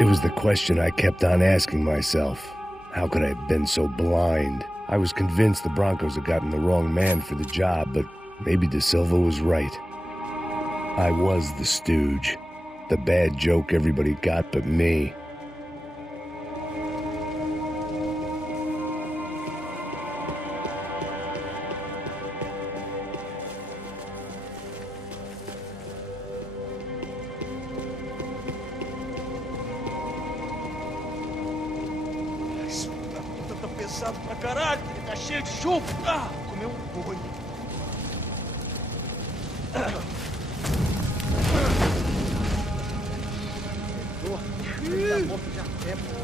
It was the question I kept on asking myself. How could I have been so blind? I was convinced the Broncos had gotten the wrong man for the job, but maybe De Silva was right. I was the stooge. The bad joke everybody got but me. Pesado pra caralho, ele tá cheio de chumbo. Ah, comeu um boi. Tá morto já é bom.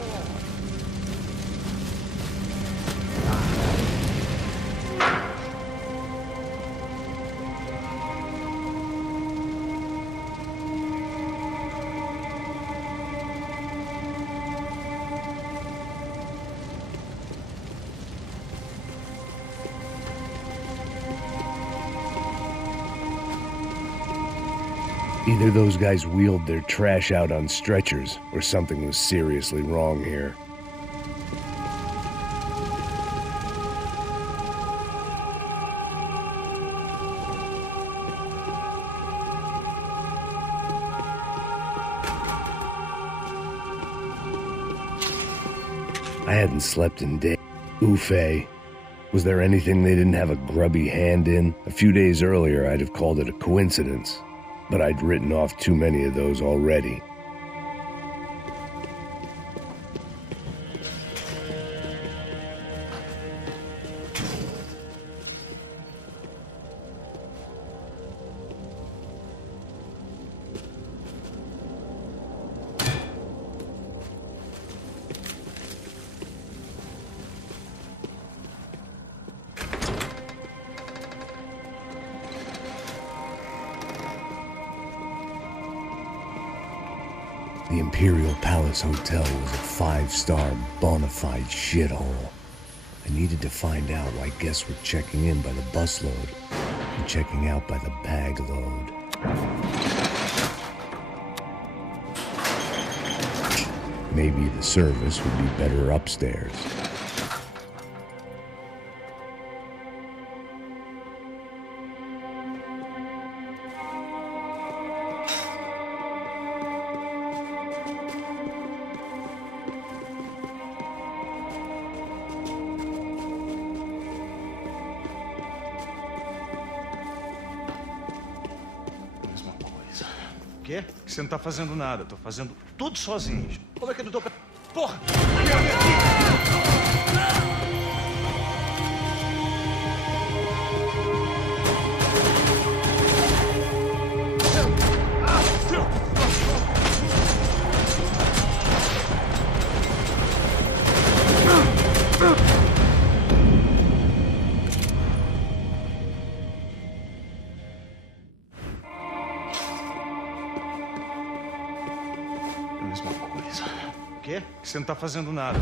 Either those guys wheeled their trash out on stretchers, or something was seriously wrong here. I hadn't slept in days. Oof-ay. Was there anything they didn't have a grubby hand in? A few days earlier, I'd have called it a coincidence. But I'd written off too many of those already. The Imperial Palace Hotel was a five-star, bona fide shithole. I needed to find out why guests were checking in by the busload and checking out by the bag load. Maybe the service would be better upstairs. Quê? Que você não tá fazendo nada, tô fazendo tudo sozinho. Como é que eu não tô... Porra! Quê? Que você não tá fazendo nada.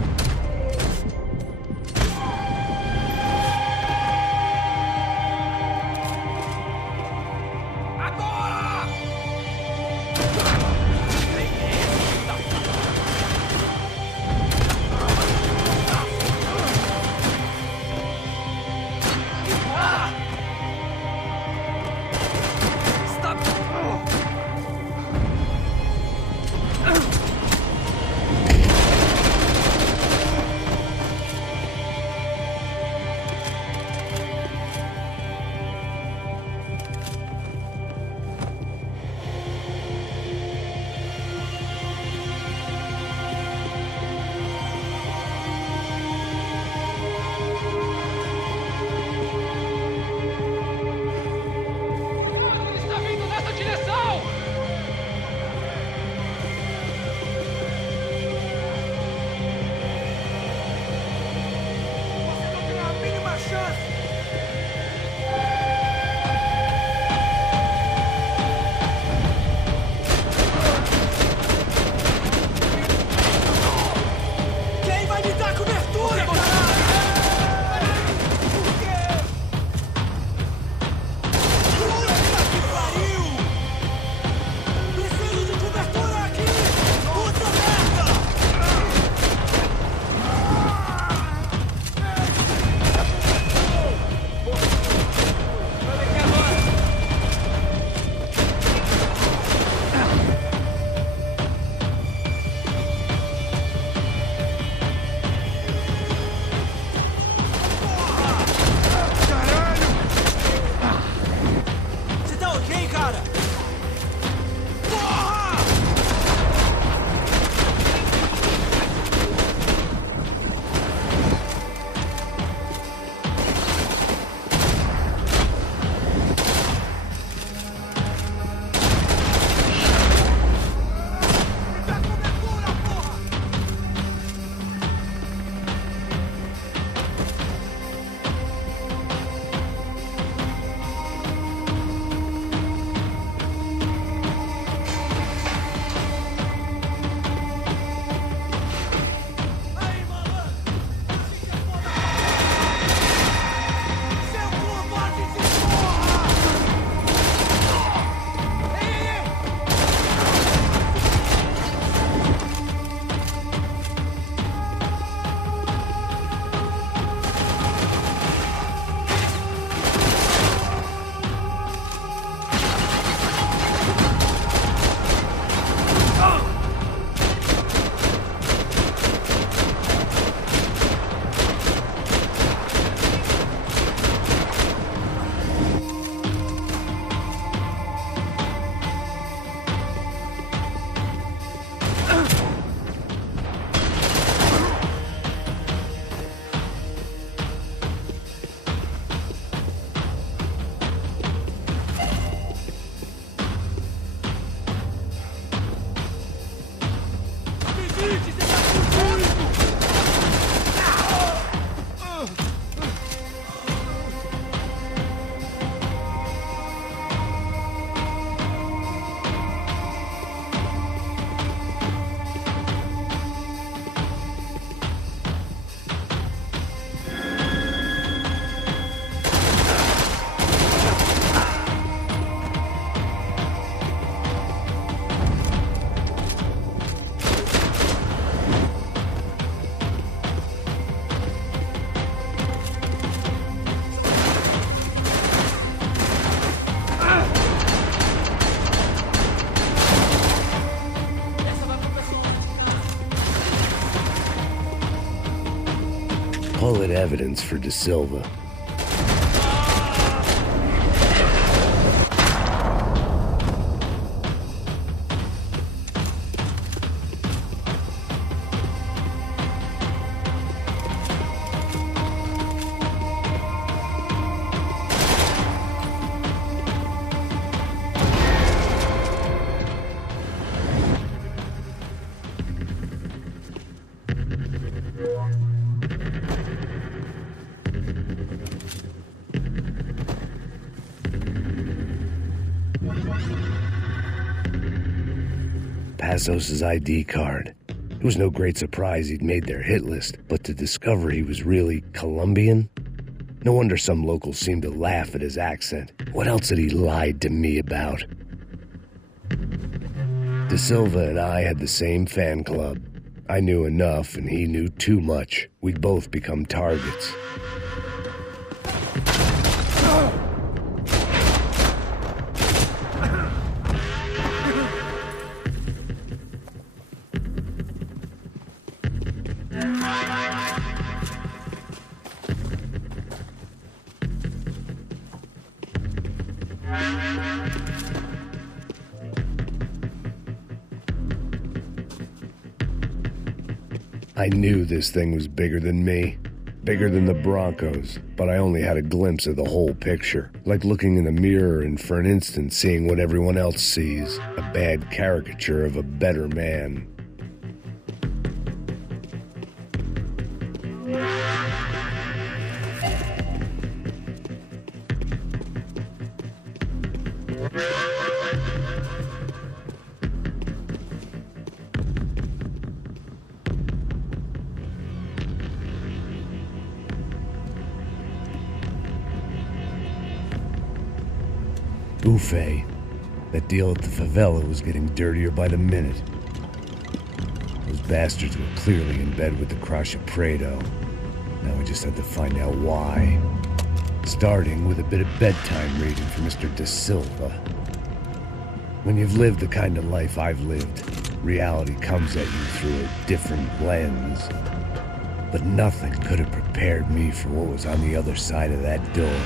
Call it evidence for De Silva. Passos' ID card. It was no great surprise he'd made their hit list, but to discover he was really Colombian? No wonder some locals seemed to laugh at his accent. What else had he lied to me about? De Silva and I had the same fan club. I knew enough and he knew too much. We'd both become targets. I knew this thing was bigger than me, bigger than the Broncos, but I only had a glimpse of the whole picture, like looking in the mirror and for an instant seeing what everyone else sees, a bad caricature of a better man. Buffet. That deal at the favela was getting dirtier by the minute. Those bastards were clearly in bed with the Crusher Prado. Now we just had to find out why. Starting with a bit of bedtime reading for Mr. De Silva. When you've lived the kind of life I've lived, reality comes at you through a different lens. But nothing could have prepared me for what was on the other side of that door.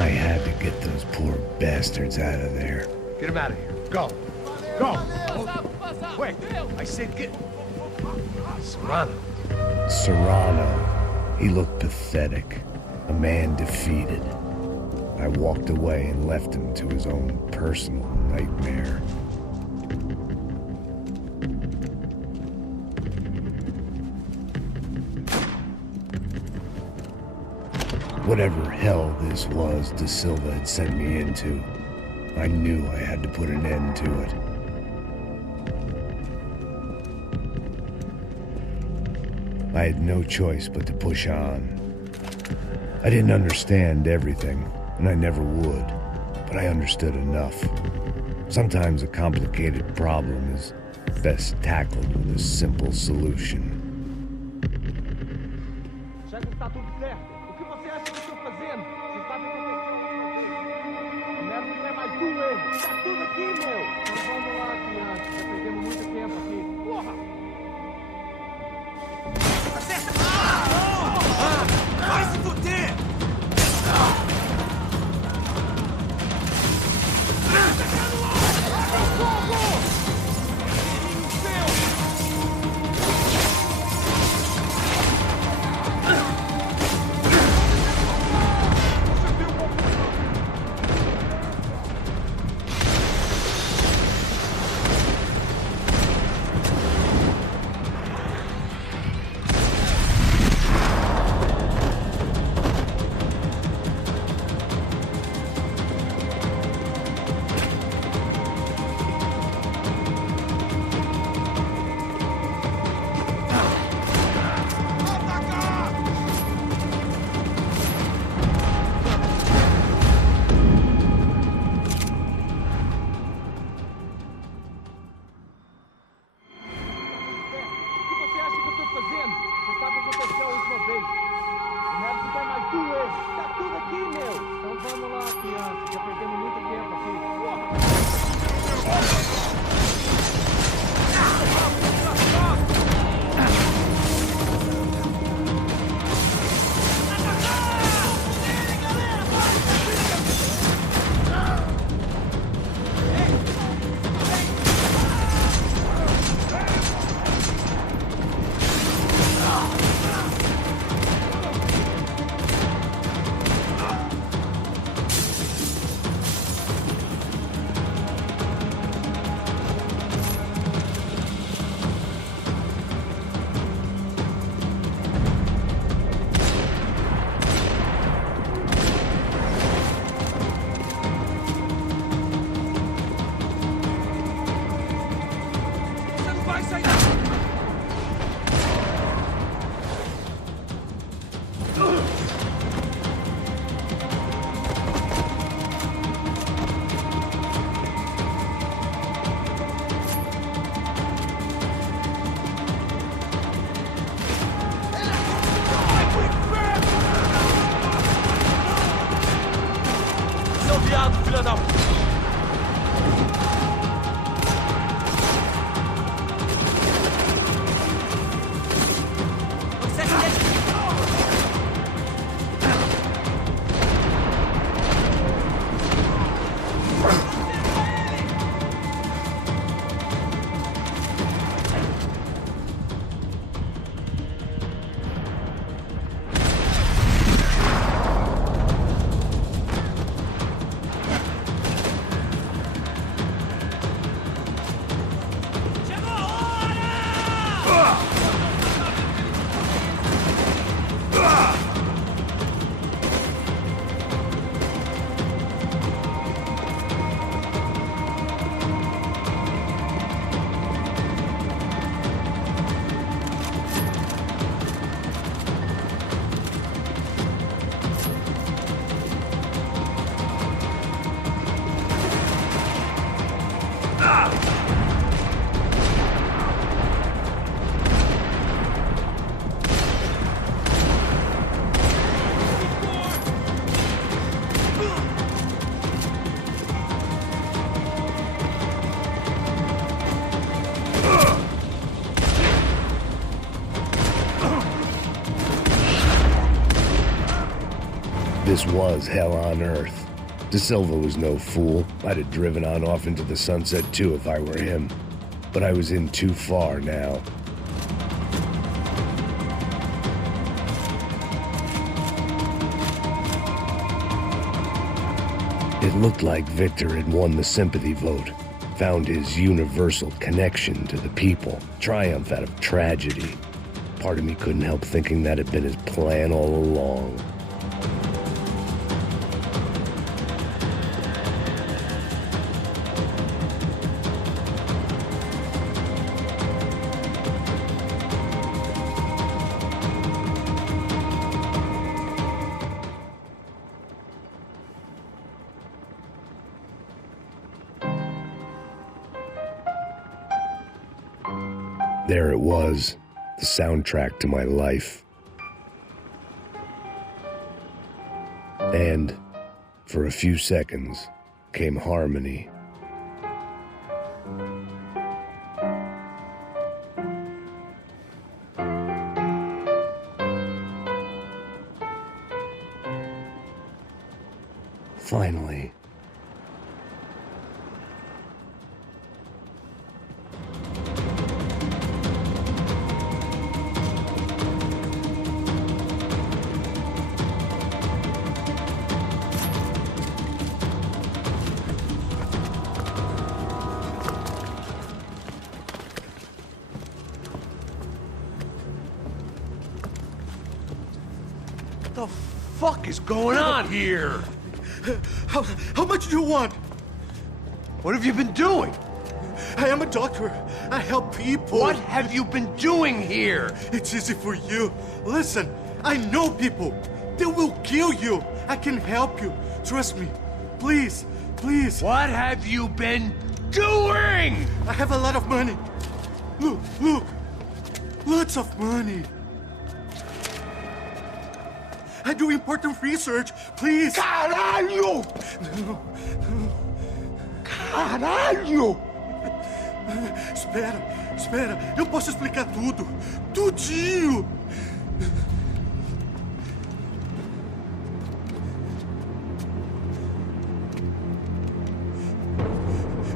I had to get those poor bastards out of there. Get him out of here. Go. Go. Quick. I said get... Serrano. Serrano. He looked pathetic. A man defeated. I walked away and left him to his own personal nightmare. Whatever hell this was De Silva had sent me into, I knew I had to put an end to it. I had no choice but to push on. I didn't understand everything, and I never would, but I understood enough. Sometimes a complicated problem is best tackled with a simple solution. This was hell on earth. De Silva was no fool. I'd have driven on off into the sunset too if I were him. But I was in too far now. It looked like Victor had won the sympathy vote, found his universal connection to the people, triumph out of tragedy. Part of me couldn't help thinking that had been his plan all along. There it was, the soundtrack to my life. And, for a few seconds, came harmony. Finally. What the fuck is going on here? How much do you want? What have you been doing? I am a doctor. I help people. What have you been doing here? It's easy for you. Listen, I know people. They will kill you. I can help you. Trust me. Please, please. What have you been doing? I have a lot of money. Look, look. Lots of money. I do important research. Please. Caralho! No, no. Caralho! Espera, espera. Eu posso explicar tudo. Tudinho.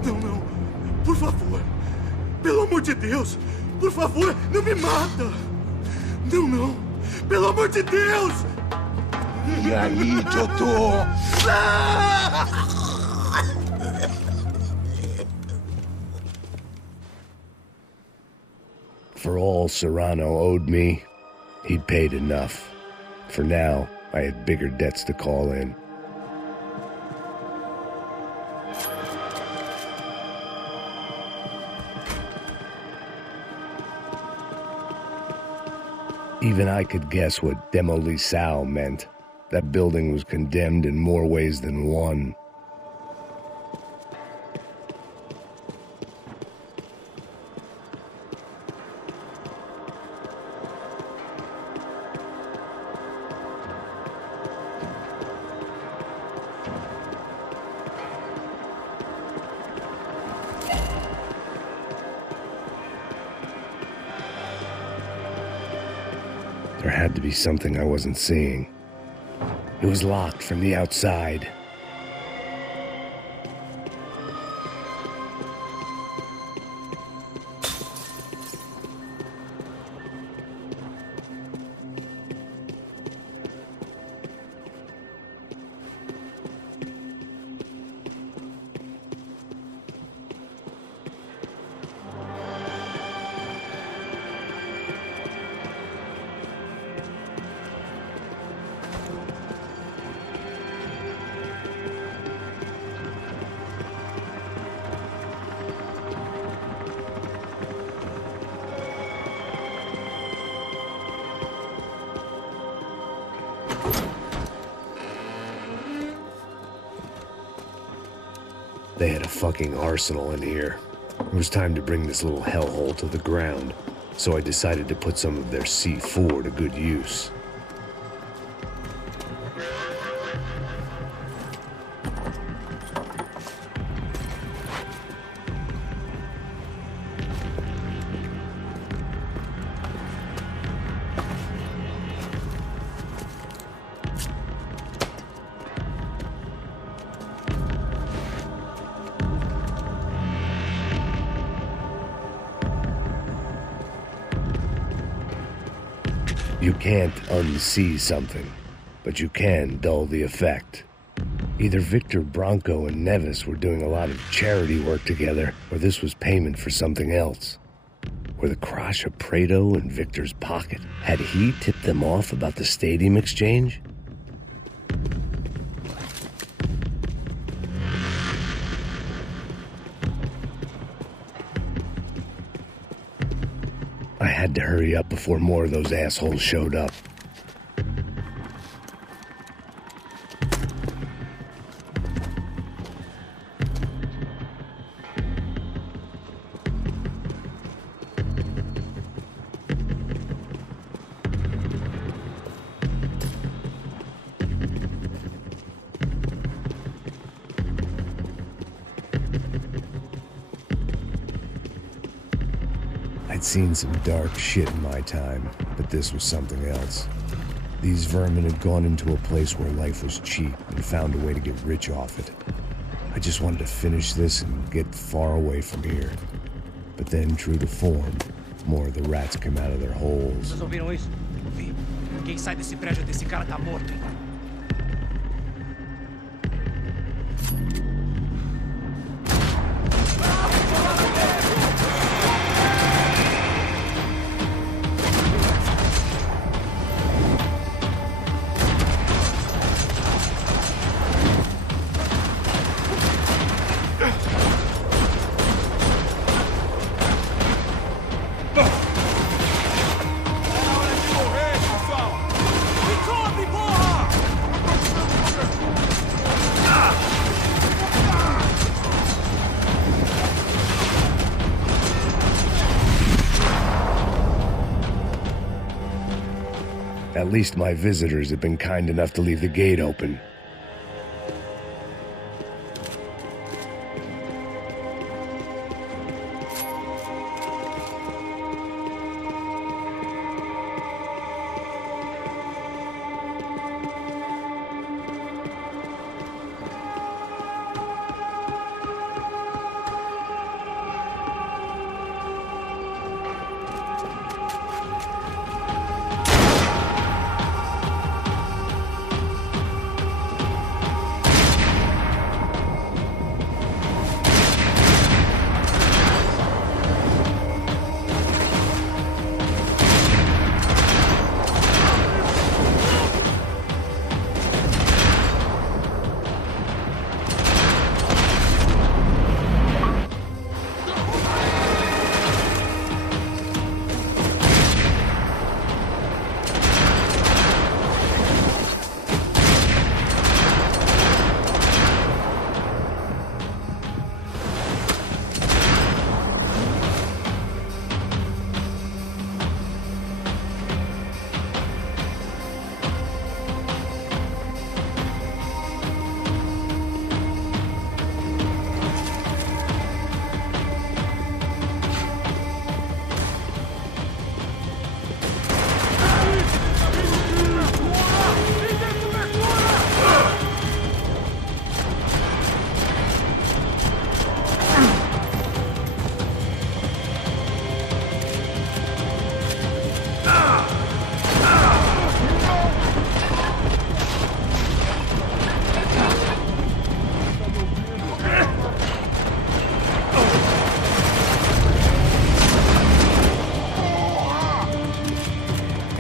Não, não. Por favor. Pelo amor de Deus. Por favor, não me mata. Não, não. Pelo amor de Deus. E aí, doutor? For all Serrano owed me, he'd paid enough. For now, I had bigger debts to call in. Even I could guess what demolição meant. That building was condemned in more ways than one. had to be something I wasn't seeing. It was locked from the outside. They had a fucking arsenal in here. It was time to bring this little hellhole to the ground, so I decided to put some of their C4 to good use. You can't unsee something, but you can dull the effect. Either Victor Bronco and Nevis were doing a lot of charity work together, or this was payment for something else. Were the Crash of Prado in Victor's pocket? Had he tipped them off about the stadium exchange? I had to hurry up before more of those assholes showed up. I'd seen some dark shit in my time, but this was something else. These vermin had gone into a place where life was cheap and found a way to get rich off it. I just wanted to finish this and get far away from here. But then, true to form, more of the rats came out of their holes. Vocês ouviram isso? Vi. Quem sai desse prédio desse cara tá morto. At least my visitors had been kind enough to leave the gate open.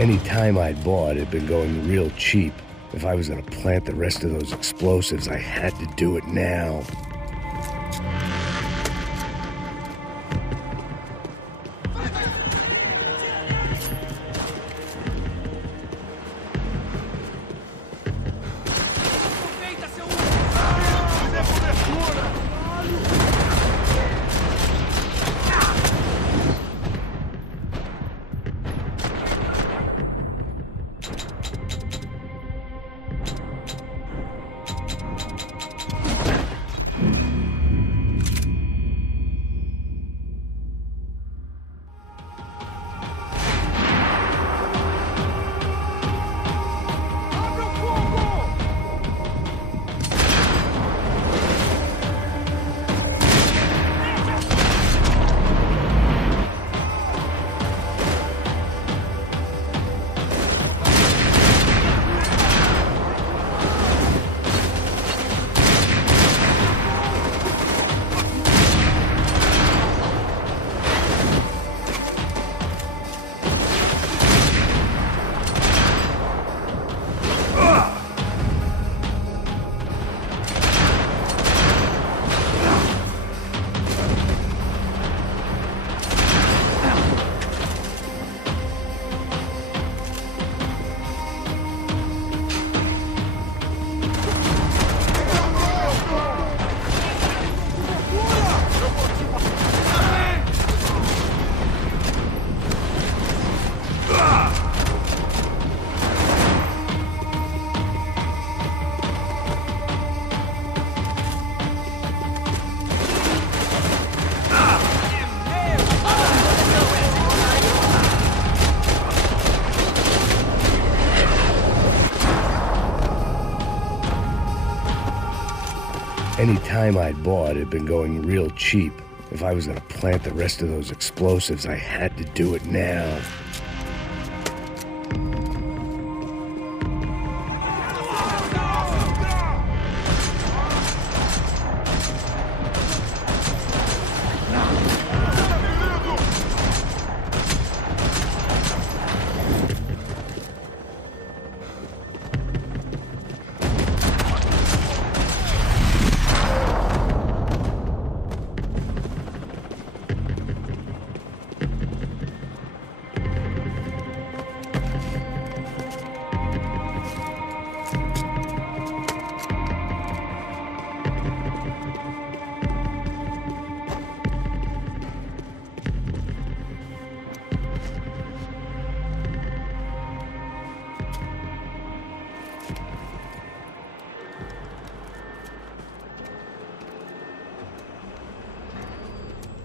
Any time I'd bought had been going real cheap. If I was gonna plant the rest of those explosives, I had to do it now. Any time I'd bought had been going real cheap. If I was gonna plant the rest of those explosives, I had to do it now.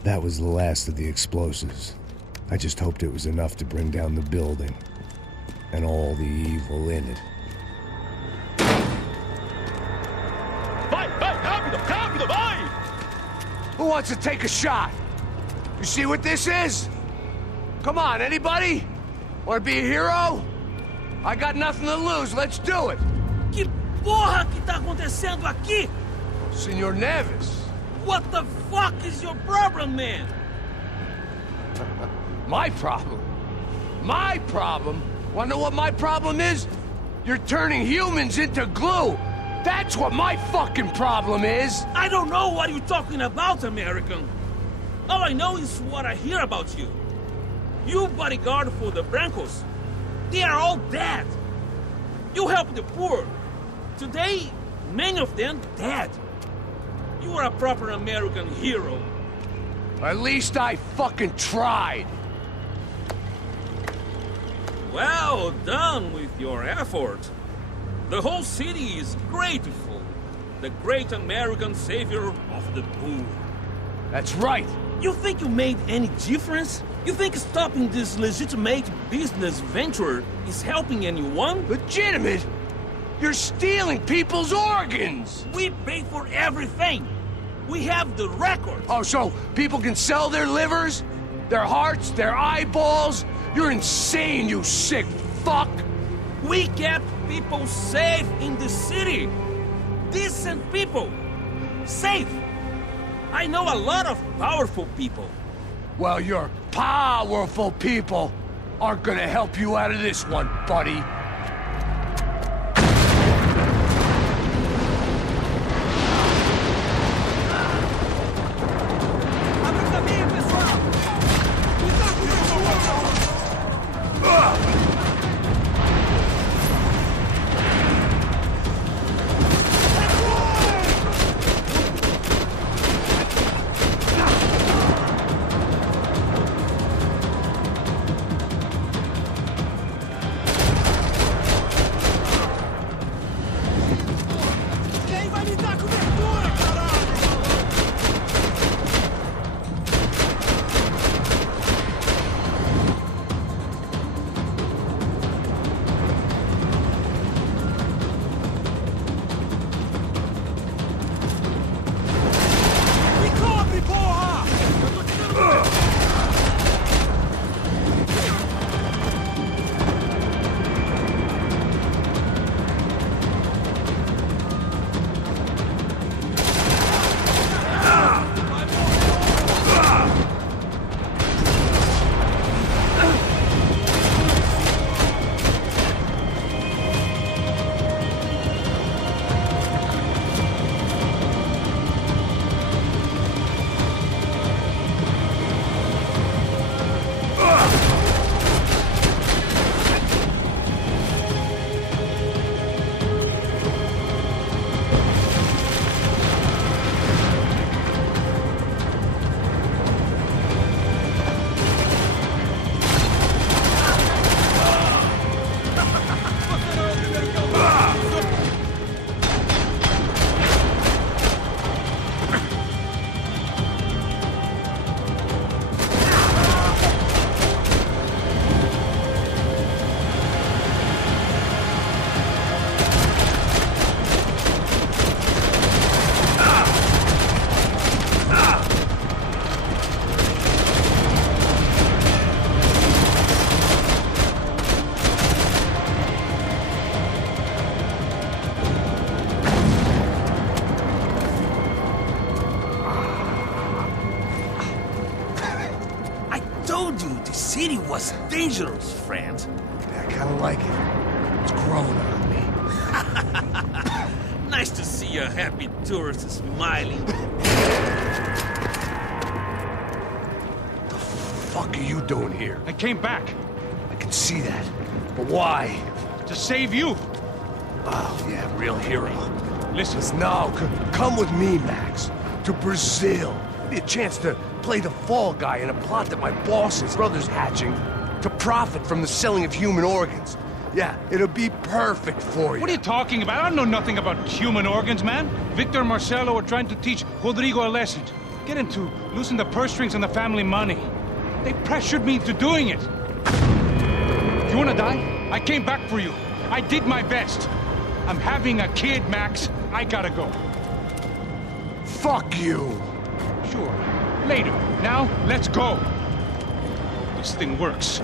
That was the last of the explosives. I just hoped it was enough to bring down the building and all the evil in it. Vai, rápido, rápido, vai! Who wants to take a shot? You see what this is? Come on, anybody? Want to be a hero? I got nothing to lose, let's do it! Que porra que tá acontecendo aqui? Senor Neves. What the fuck is your problem, man? My problem? My problem? Wanna know what my problem is? You're turning humans into glue! That's what my fucking problem is! I don't know what you're talking about, American. All I know is what I hear about you. You bodyguard for the Brancos. They are all dead. You help the poor. Today, many of them dead. You are a proper American hero. At least I fucking tried. Well done with your effort. The whole city is grateful. The great American savior of the poor. That's right. You think you made any difference? You think stopping this legitimate business venture is helping anyone? Legitimate? You're stealing people's organs! We pay for everything. We have the record. Oh, so people can sell their livers? Their hearts? Their eyeballs? You're insane, you sick fuck! We kept people safe in the city. Decent people. Safe. I know a lot of powerful people. Well, you're powerful people. aren't gonna help you out of this one, buddy. city was dangerous, friend. I kind of like it. It's growing on me. Nice to see a happy tourist smiling. The fuck are you doing here? I came back I can see that. But why? to save you. Oh, yeah, real hero. Listen, No, come with me, Max. To Brazil. Be a chance to play the fall guy in a plot that my boss's brother's hatching to profit from the selling of human organs. Yeah, it'll be perfect for you. what are you talking about? I don't know nothing about human organs, man. Victor and Marcelo are trying to teach Rodrigo a lesson. Get into losing the purse strings and the family money. They pressured me into doing it. You wanna die? I came back for you. I did my best. I'm having a kid, Max. I gotta go. Fuck you! Sure. Later. Now, let's go. This thing works.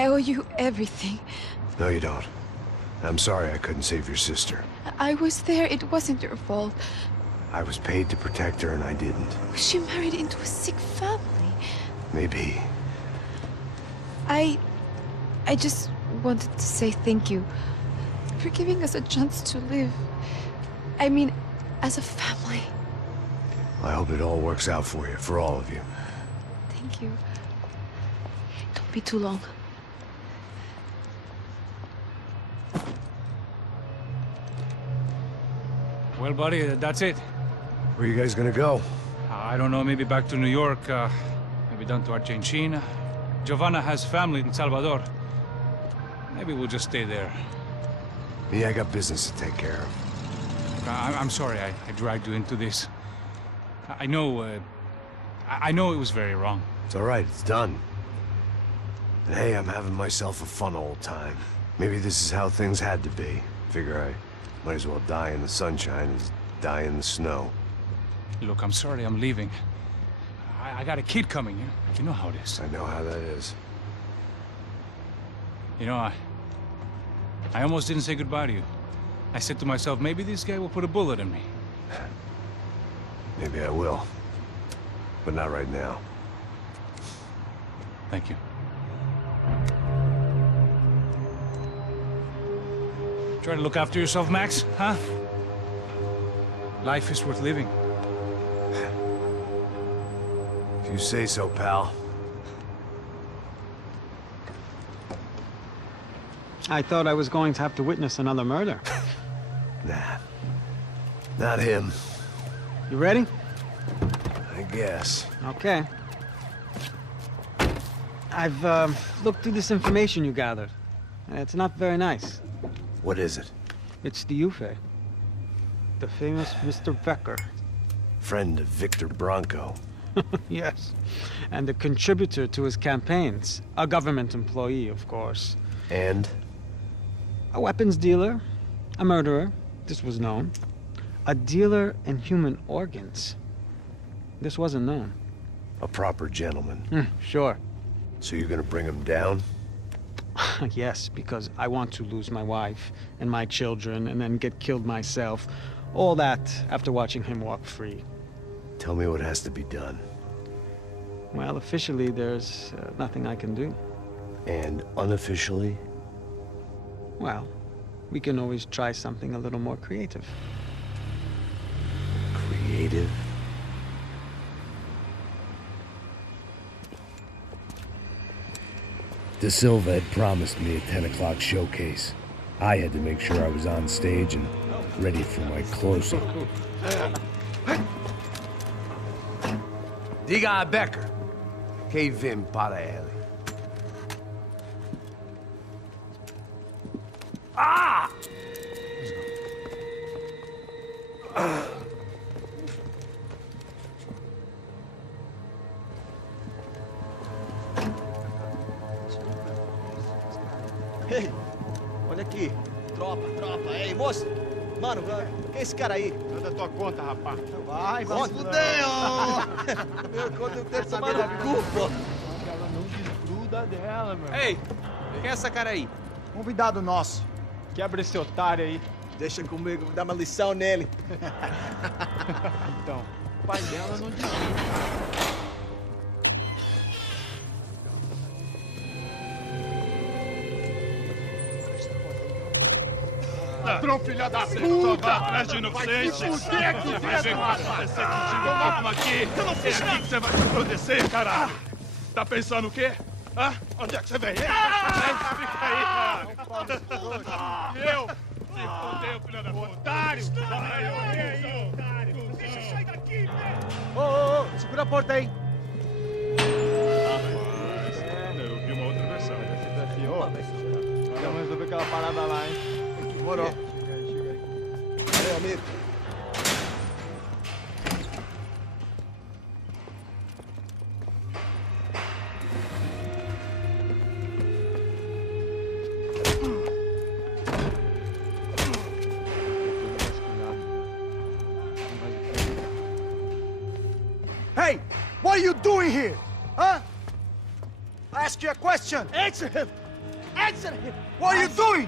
I owe you everything. No, you don't. I'm sorry I couldn't save your sister. I was there. It wasn't your fault. I was paid to protect her and I didn't. She married into a sick family. Maybe. I just wanted to say thank you for giving us a chance to live. I mean, as a family. I hope it all works out for you, for all of you. Thank you. Don't be too long. Well, buddy, that's it. Where are you guys gonna go? I don't know, maybe back to New York, maybe down to Argentina. Giovanna has family in Salvador. Maybe we'll just stay there. Me, I got business to take care of. I'm sorry I dragged you into this. I know it was very wrong. It's all right, it's done. And hey, I'm having myself a fun old time. Maybe this is how things had to be. Figure I might as well die in the sunshine as die in the snow. Look, I'm sorry I'm leaving. I got a kid coming. You know how it is. I know how that is. You know, I almost didn't say goodbye to you. I said to myself, maybe this guy will put a bullet in me. Maybe I will. But not right now. Thank you. Try to look after yourself, Max, huh? Life is worth living. If you say so, pal. I thought I was going to have to witness another murder. Nah. Not him. You ready? I guess. Okay. I've looked through this information you gathered. It's not very nice. What is it? It's the Ufe. The famous Mr. Becker. Friend of Victor Bronco. Yes. And a contributor to his campaigns. A government employee, of course. And? A weapons dealer. A murderer. This was known. A dealer in human organs. This wasn't known. A proper gentleman. Sure. So you're gonna bring him down? Yes, because I want to lose my wife and my children and then get killed myself. All that after watching him walk free. Tell me what has to be done. Well, officially, there's nothing I can do. And unofficially? Well, we can always try something a little more creative. Creative? De Silva had promised me a 10 o'clock showcase. I had to make sure I was on stage and ready for my close-up. Diga a Becker. Que vim para ele. Ah! Ei, olha aqui. Tropa. Ei, moço. Mano, quem é esse cara aí? Manda tua conta, rapaz. Vai se fuder, Meu conta eu tenho que tomar no cu, pô. Ela não desgruda dela, meu. Ei, quem é essa cara aí? Convidado nosso. Quebra esse otário aí. Deixa comigo, vou dar uma lição nele. Então, o pai dela não desgruda. Ladrão, filha da puta! Atrás de inocente! Vai ver o que vai acontecer contigo, vamos aqui! Eu não fiz nada! É aqui que você vai se proteger, caralho! Tá pensando o quê? Hã? Onde é que você vem? Fica aí, cara! Eu? Se fodeu, filha da puta! Otário! Otário! Deixa eu sair daqui, velho! Ô, segura a porta aí! Eu vi uma outra versão. Vamos resolver aquela parada lá, hein? Demorou. Chega aí. Valeu, amigo. Hey! What are you doing here? Huh? I ask you a question. Answer him! Answer him! What are you doing?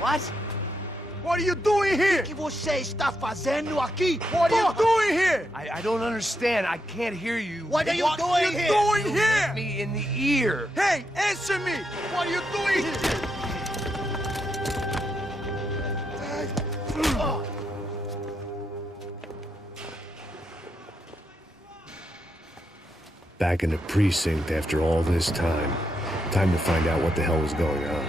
What? What are you doing here? O que você está fazendo aqui? What are you doing here? I don't understand. I can't hear you. What are you What doing are you here? doing You here? hit me in the ear. Hey, answer me! What are you doing here? Back in the precinct after all this time. Time to find out what the hell was going on.